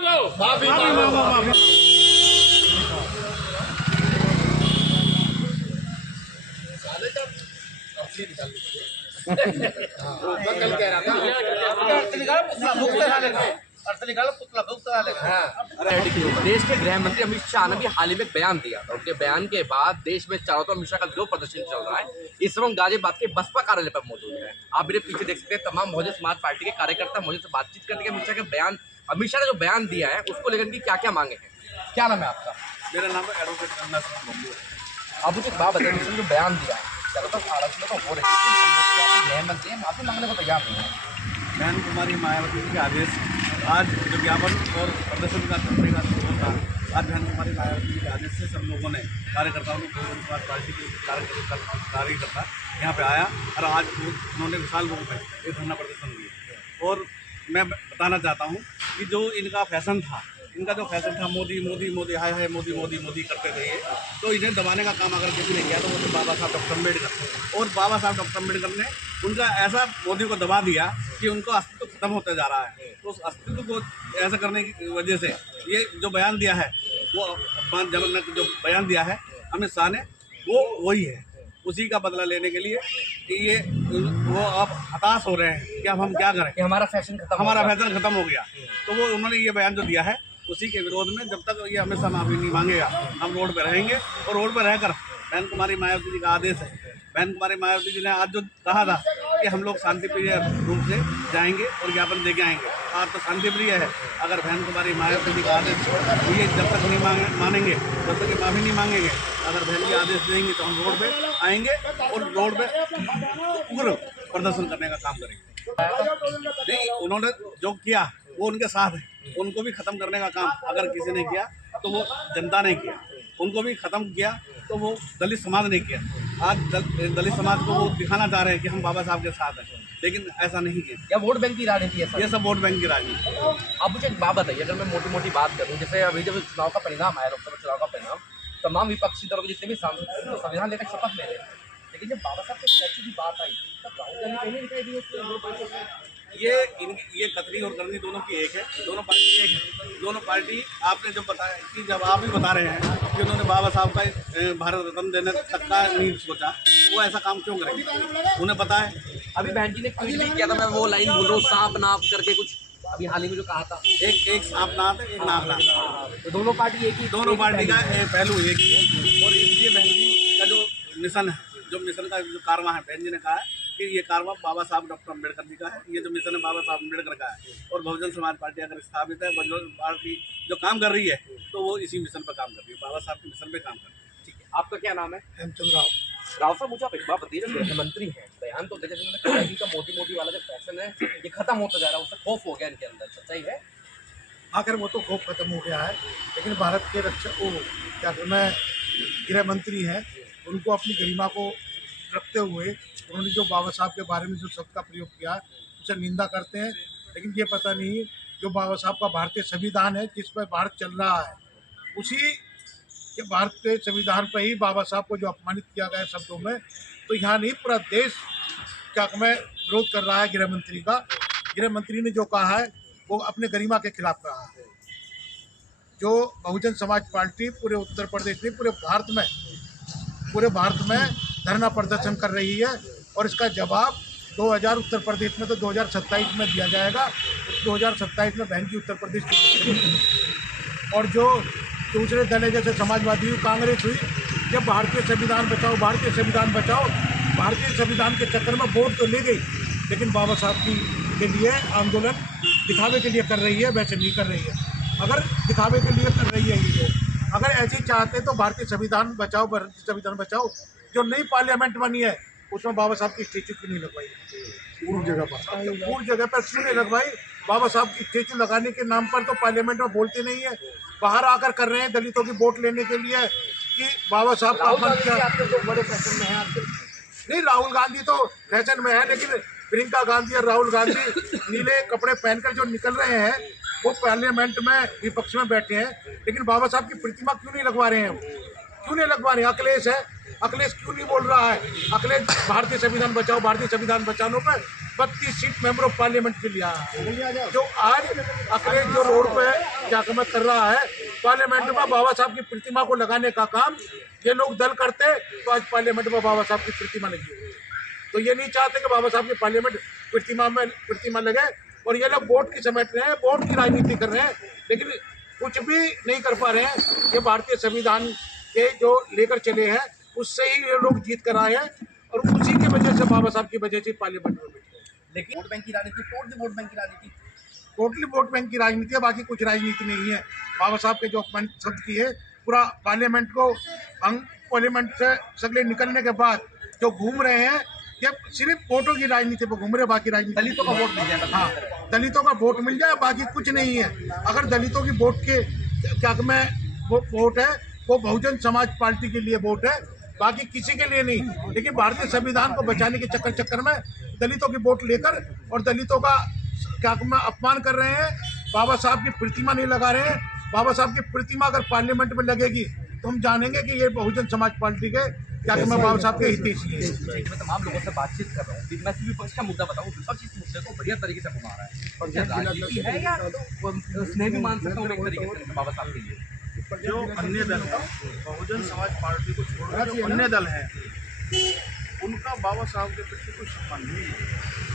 माफी मांगो। कल कह रहा था देश के गृह मंत्री अमित शाह ने भी हाल ही में एक बयान दिया था। उनके बयान के बाद देश में चारों तरफ अमित शाह का जो प्रदर्शन चल रहा है, इस समय गाजियाबाद के बसपा कार्यालय पर मौजूद है। आप मेरे पीछे देख सकते हैं, तमाम बहुजन समाज पार्टी के कार्यकर्ता मुझे से बातचीत करने के अमित शाह ने जो बयान दिया है उसको लेकर क्या क्या मांगे हैं। क्या नाम है आपका? मेरा नाम है एडवोकेट अन्ना सिंह बब्लू। आप मुझे एक बात बताइए, अमित शाह ने जो बयान दिया है, चारों तरफ आलोचना तो हो रही है, गृह मंत्री माफी मांगने को तैयार नहीं है। बहन कुमारी मायावती जी के आदेश आज जो ज्ञापन और प्रदर्शन का करने का जो था, आज बहन कुमारी मायावती जी के आदेश से सब लोगों ने कार्यकर्ताओं ने बहुजन समाज पार्टी के कार्यकर्ता यहाँ पे आया और आज उन्होंने विशाल रूप में एक धरना प्रदर्शन दिया। और मैं बताना चाहता हूँ कि जो इनका फैशन था, मोदी मोदी मोदी हाय हाय मोदी मोदी मोदी करते थे ये, तो इन्हें दबाने का काम अगर किसी ने किया तो वो तो बाबा साहब डॉक्टर अम्बेडकर। और बाबा साहब डॉक्टर अम्बेडकर ने उनका ऐसा मोदी को दबा दिया कि उनका अस्तित्व खत्म होता जा रहा है। तो उस अस्तित्व को ऐसा करने की वजह से ये जो बयान दिया है, वो अपमानजनक जो बयान दिया है अमित शाह ने, वो वही है, उसी का बदला लेने के लिए कि ये वो अब हताश हो रहे हैं कि अब हम क्या करें, हमारा फैशन खत्म हो गया। तो वो उन्होंने ये बयान जो दिया है उसी के विरोध में जब तक ये अमित शाह माफी नहीं मांगेगा, हम रोड पर रहेंगे। और रोड पर रहकर बहन कुमारी मायावती जी का आदेश है, बहन कुमारी मायावती जी ने आज जो कहा था कि हम लोग शांतिप्रिय रूप से जाएंगे और ज्ञापन दे के आएंगे, आज तो शांतिप्रिय है। अगर बहन कुमारी मायावती जी का आदेश ये जब तक नहीं मानेंगे, जब तक ये माफ़ी नहीं मांगेंगे, अगर बहन जी आदेश देंगे तो हम रोड पे आएंगे और रोड पे उग्र प्रदर्शन करने का काम करेंगे। नहीं, उन्होंने जो किया वो उनके साथ है, उनको भी ख़त्म करने का काम अगर किसी ने किया तो वो जनता ने किया, उनको भी ख़त्म किया तो वो दलित समाज ने किया। आज दलित समाज को वो दिखाना चाह रहे हैं कि हम बाबा साहब के साथ हैं, लेकिन ऐसा नहीं है। या वोट बैंक की राजनीति है, ये सब वोट बैंक की राजनीति। अब मुझे एक बात बताइए, अगर मैं मोटी मोटी बात करूं, जैसे अभी जब चुनाव का परिणाम आया, लोकसभा चुनाव का परिणाम, तमाम विपक्षी दलों के जितने भी सांसद संविधान लेकर शपथ ले रहे हैं, लेकिन जब बाबा साहब के स्टैचू की बात आई तब राहुल गांधी पहले दिखाई दिए। ये कतरी और करनी दोनों की एक है, दोनों पार्टी एक है। दोनों पार्टी आपने जब बताया कि जब आप भी बता रहे हैं कि उन्होंने बाबा साहब का भारत रत्न देने तक का नहीं सोचा, वो ऐसा काम क्यों करेंगे? उन्हें पता है। अभी बहन जी ने ट्वीट भी किया था, मैं वो लाइन बोल रहा हूँ, सांप नाप करके कुछ अभी हाल ही में जो कहा था, एक सांप नाप है, एक नाप नाप। तो दोनों पार्टी एक ही, दोनों पार्टी का पहलू एक ही है। और इसलिए बहन जी का जो मिशन है, जो मिशन का जो कारवां है, बहन जी ने कहा है कि ये कारवां बाबा साहब डॉक्टर अम्बेडकर जी का है, ये जो मिशन है बाबा साहब अम्बेडकर का है। और बहुजन समाज पार्टी अगर स्थापित है, बहुजन पार्टी जो काम कर रही है तो वो इसी मिशन पर काम कर रही है, बाबा साहब के मिशन पे काम कर रही है। ठीक है, आपका क्या नाम है? हेमचंद राव। राव साहब, मुझे आप एक बात बताइए, गृह मंत्री हैं, बयान तो जैसे उन्होंने कहा कि का मोदी वाला जो फैशन है ये खत्म होता जा रहा है, उससे खौफ हो गया इनके अंदर, सच्चाई है? आखिर वो तो खौफ खत्म हो गया है, लेकिन भारत के रक्षक वो क्या मैं गृह मंत्री हैं, उनको अपनी गरिमा को रखते हुए उन्होंने जो बाबा साहब के बारे में जो शब्द का प्रयोग किया उसे निंदा करते हैं। लेकिन ये पता नहीं जो बाबा साहब का भारतीय संविधान है, जिस पर भारत चल रहा है, उसी के भारतीय संविधान पर ही बाबा साहब को जो अपमानित किया गया शब्दों में, तो यहाँ नहीं पूरा देश क्या मैं विरोध कर रहा है गृह मंत्री का। गृह मंत्री ने जो कहा है वो अपने गरिमा के खिलाफ कहा है। जो बहुजन समाज पार्टी पूरे उत्तर प्रदेश में, पूरे भारत में धरना प्रदर्शन कर रही है, और इसका जवाब 2000 उत्तर प्रदेश में तो 2027 में दिया जाएगा। 2027 में बहन की उत्तर प्रदेश की और जो दूसरे दल जैसे समाजवादी कांग्रेस हुई, जब भारतीय संविधान बचाओ भारतीय संविधान बचाओ, भारतीय संविधान के चक्कर में वोट तो ले गई, लेकिन बाबा साहब के लिए आंदोलन दिखावे के लिए कर रही है, वैसे नहीं कर रही है। अगर दिखावे के लिए कर रही है ये लोग, अगर ऐसे ही चाहते तो भारतीय संविधान बचाओ भारतीय संविधान बचाओ जो नई पार्लियामेंट बनी है उसमें बाबा साहब की स्टेचू क्यों नहीं लगवाई? पूर्व जगह पर क्यों नहीं लगवाई? बाबा साहब की स्टेचू लगाने के नाम पर तो पार्लियामेंट में बोलते नहीं है, बाहर आकर कर रहे हैं दलितों की वोट लेने के लिए कि बाबा साहब का अपमान किया। बड़े फैशन में है आजकल। नहीं, राहुल गांधी तो फैशन में है, लेकिन प्रियंका गांधी और राहुल गांधी नीले कपड़े पहनकर जो निकल रहे हैं वो पार्लियामेंट में विपक्ष में बैठे हैं, लेकिन बाबा साहब की प्रतिमा क्यों नहीं लगवा रहे हैं? क्यों नहीं लगवा रहे? अखिलेश है, अखिलेश क्यों नहीं बोल रहा है? अखिलेश भारतीय संविधान बचाने पर 32 सीट मेंबर ऑफ पार्लियामेंट के लिए आया। जो आज अखिलेश जो रोड पे क्या कहते कर रहा है। पार्लियामेंट में बाबा साहब की प्रतिमा को लगाने का काम ये लोग दल करते तो आज पार्लियामेंट में बाबा साहब की प्रतिमा लगी हुई है। तो ये नहीं चाहते कि बाबा साहब की पार्लियामेंट प्रतिमा लगे, और ये लोग वोट की समेट रहे हैं, वोट की राजनीति कर रहे हैं, लेकिन कुछ भी नहीं कर पा रहे हैं। ये भारतीय संविधान के जो लेकर चले हैं उससे ही ये लोग जीत कर आए हैं, और उसी की वजह से बाबा साहब की वजह से पार्लियामेंट में बैठे हैं। लेकिन वोट बैंक की राजनीति, वोट बैंक की राजनीति, टोटली वोट बैंक की राजनीति है, बाकी कुछ राजनीति नहीं है। बाबा साहब के जो अपमान शब्द की है, पूरा पार्लियामेंट को पार्लियामेंट से सगले निकलने के बाद जो घूम रहे हैं, ये सिर्फ वोटों की राजनीति पर घूम रहे हैं, बाकी राजनीति दलितों का वोट मिल जाए। हाँ, दलितों का वोट मिल जाए, बाकी कुछ नहीं है। अगर दलितों की वोट के क्या में वो वोट है, वो बहुजन समाज पार्टी के लिए वोट है, बाकी किसी के लिए नहीं। लेकिन भारतीय संविधान को बचाने के चक्कर में दलितों की वोट लेकर और दलितों का क्या में अपमान कर रहे हैं। बाबा साहब की प्रतिमा नहीं लगा रहे हैं। बाबा साहब की प्रतिमा अगर पार्लियामेंट में लगेगी तो हम जानेंगे कि ये बहुजन समाज पार्टी के क्या कि मैं बाबा साहब के हितैषी है। मैं तमाम लोगों से बातचीत कर रहा हूँ, मैं सिर्फ विपक्ष का मुद्दा बताऊँ, विपक्ष इस मुद्दे को बढ़िया तरीके से घुमा रहा है। और क्या राजनीति है या स्नेह भी मान सकता हूँ एक तरीके से बाबा साहब के लिए। जो अन्य दल बहुजन समाज पार्टी को छोड़कर जो अन्य दल हैं, उनका बाबा साहब के प्रति कोई सम्मान नहीं है।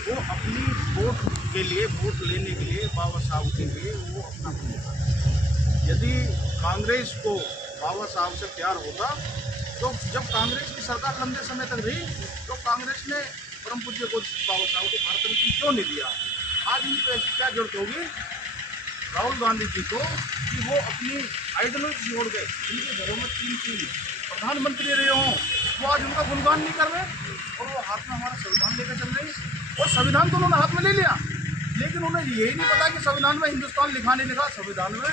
वो अपनी वोट के लिए, वोट लेने के लिए, बाबा साहब के लिए वो अपना यदि कांग्रेस को बाबा साहब से प्यार होता तो जब कांग्रेस की सरकार लंबे समय तक रही तो कांग्रेस ने परम पूज्य को बाबा साहब को भारत रत्न क्यों नहीं दिया। आज इनको ऐसी क्या जरूरत होगी राहुल गांधी जी को कि वो अपनी आइडियोलॉजी छोड़ गए, इनके घरों में 3 प्रधानमंत्री रहे हों, वो आज उनका गुणगान नहीं कर रहे, और वो हाथ में हमारा संविधान लेकर चल रहे हैं। और संविधान तो उन्होंने हाथ में ले लिया, लेकिन उन्हें यही नहीं पता कि संविधान में हिंदुस्तान लिखा नहीं लिखा, संविधान में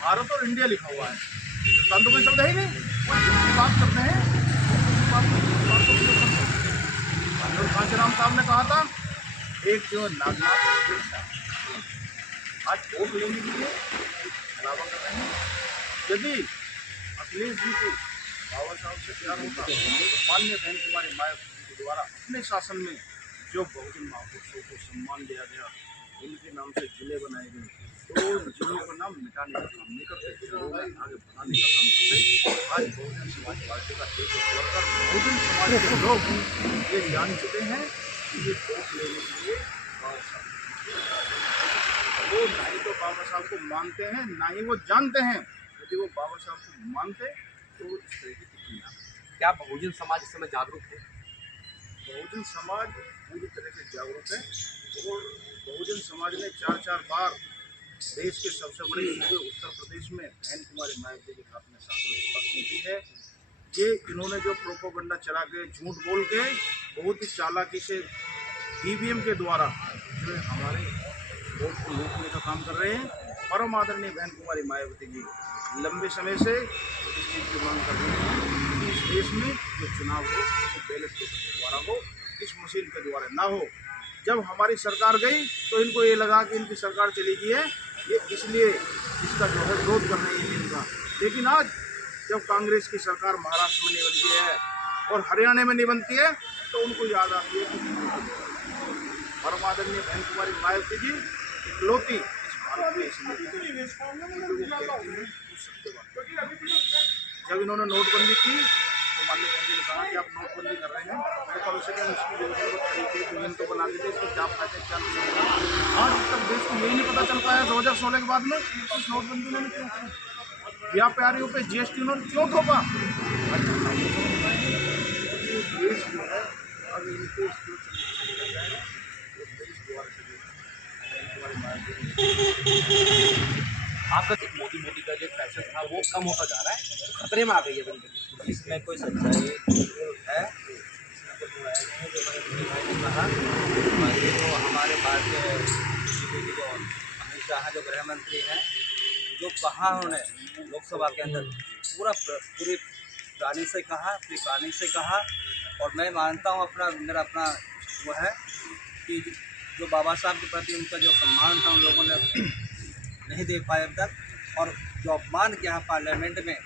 भारत और इंडिया लिखा हुआ है। हिंदुस्तान तो कोई शब्द है ही नहीं, वो बात करते हैं। कांचीराम साहब ने कहा था एक जो नागनाथ, आज वोट लेने के लिए दावा कर रहे हैं। यदि अखिलेश जी को बाबा साहब से प्यार होता तो माननीय बहन कुमारी मायावती के द्वारा अपने शासन में जो बहुजन महापुरुषों को सम्मान दिया गया, इनके नाम से जिले बनाए गए, तो जिलों का नाम मिटाने का काम नहीं करते, जिलों में आगे बढ़ाने का काम करते। आज बहुजन समाज पार्टी का एक वर्कर, बहुजन समाज के लोग ये जान चुके हैं कि ये वोट लेने के लिए बाबा साहब वो ना ही तो बाबा साहब को मानते हैं, ना ही वो जानते हैं। यदि वो बाबा साहब को मानते तो इस तरह की टिप्पणी ना। क्या बहुजन समाज इस समय जागरूक है? बहुजन समाज पूरी तरह से जागरूक है, और बहुजन समाज ने 4 बार देश के सबसे बड़े सूबे उत्तर प्रदेश में बहन कुमारी मायावती के हाथ में शासन सौंपी है। ये इन्होंने जो प्रोपोगंडा चला के, झूठ बोल के, बहुत ही चालाकी से ईवीएम के द्वारा जो है हमारे वोट को लूटने का काम कर रहे हैं। परम आदरणीय बहन कुमारी मायावती जी लंबे समय से इस चीज़ की मांग कर रहे हैं कि इस देश में जो चुनाव हो वो बैलेट पेपर के द्वारा हो, इस मशीन के द्वारा ना हो। जब हमारी सरकार गई तो इनको ये लगा कि इनकी सरकार चली गई है, ये इसलिए इसका जो है विरोध कर रही है इनका। लेकिन आज जब कांग्रेस की सरकार महाराष्ट्र में नहीं बनती है और हरियाणा में नहीं बनती है तो उनको याद आती है कि परम आदरणीय बहन कुमारी मायावती जी इकलौती इस भारत में जब इन्होंने नोटबंदी की तो माननीय बहन जी ने कहा कि आप नोटबंदी कर रहे हैं तो कम से कम इसकी जो तो बना दीजिए, इसको क्या फायदे क्या नहीं। आज तक देश को यही नहीं पता चल पाया 2016 के बाद में इस नोटबंदी उन्होंने क्यों की, व्यापारियों पे GST उन्होंने क्यों थोपा। देश जो है अब इनको आपका मोदी का जो फैशन था वो कम होता जा रहा है, खतरे में आ गई है बिल्कुल। इसमें कोई सच्चाई है, इसमें कोई बुराई नहीं है। जो मैंने कहा ये जो हमारे भारतीय जो अमित शाह जो गृह मंत्री हैं, जो कहा उन्होंने लोकसभा के अंदर पूरी प्राणी से कहा, अपनी प्राणी से कहा। और मैं मानता हूँ मेरा अपना वो है कि जो बाबा साहब के प्रति उनका जो सम्मान था उन लोगों ने नहीं दे पाए अब तक, और जो अपमान किया है पार्लियामेंट में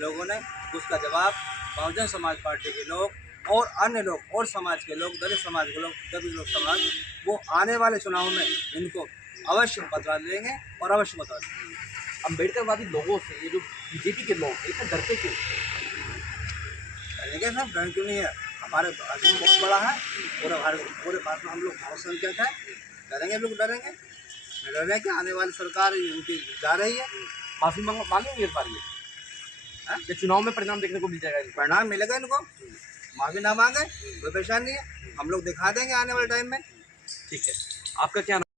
लोगों ने, उसका जवाब बहुजन समाज पार्टी के लोग और अन्य लोग और समाज के लोग, दलित समाज के लोग, दलित लोग समाज, वो आने वाले चुनाव में इनको अवश्य बता देंगे और अवश्य बता देंगे। अम्बेडकरवादी लोगों से, ये जो बीजेपी के लोग हैं, इतना डरते क्यों? लेकिन सब डर क्यों नहीं है, हमारे भाषण बहुत बड़ा है, पूरे भारत में हम लोग बहुसंख्यक है, डरेंगे लोग, डरेंगे नहीं, डर रहे कि आने वाली सरकार उनकी जा रही है। माफी मांगेंगे इस बार ये चुनाव में परिणाम देखने को मिल जाएगा इनको? परिणाम मिलेगा इनको, माफी ना मांगे कोई परेशानी नहीं है, हम लोग दिखा देंगे आने वाले टाइम में। ठीक है, आपका क्या